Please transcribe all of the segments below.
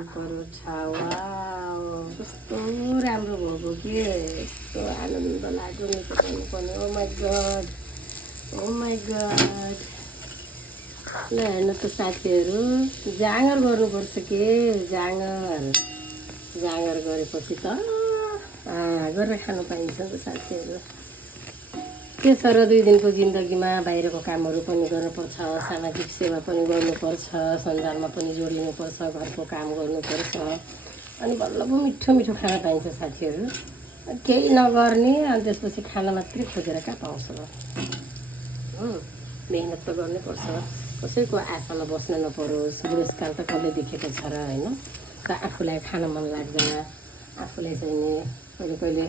आलु परोठा वाउ कस्तो राम्रो भएको के यस्तो आनन्द लाग्यो मिठो खानुपर्ने oh my god oh my god ल हेर्नु त साथीहरू जाँगर गर्नुपर्छ के जाँगर गरेपछि त गरेर खानु पाइन्छ नि त साथीहरू के छ र 2 दिनको जिन्दगीमा बाहिरको कामहरू पनि गर्नुपर्छ सामाजिक सेवा पनि गर्नुपर्छ सञ्जालमा पनि जोडिनुपर्छ घरको काम गर्नुपर्छ अनि बल्ल पो मिठो मिठो खाना पाइन्छ साथीहरू केही नगर्ने अनि त्यसपछि खाना मात्रै खोजेर कहाँ पाउँछ र मेहनत त गर्नुपर्छ कसैको आशामा बस्न नपरोस् बुढेसकाल त कसले देखेको छ र होइन त आफूलाई खान मन लाग्दा आफूलाई चाहिँ नि कहिले कहिले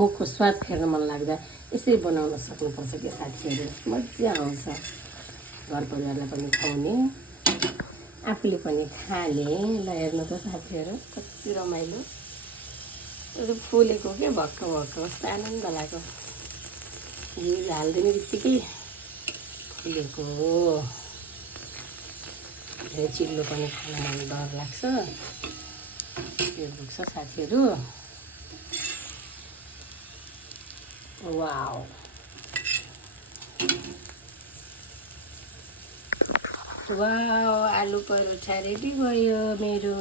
मुखको स्वाद फेर्न मन लाग्दा यसरी बनाउन सक्नुपर्छ के साथीहरू मजा आउँछ घर परिवारलाई पनि खुवाउने आफूले पनि खाने ल हेर्नु त साथीहरू कति रमाइलो फुलेको के भक्क भक्क कस्तो आनन्द लाग्यो घिउ हालिदिने बित्तिकै फुलेको धेरै चिल्लो पनि खान मन डर लाग्छ पेट दुख्छ साथीहरू वाउ वाउ आलु परोठा रेडी भयो मेरो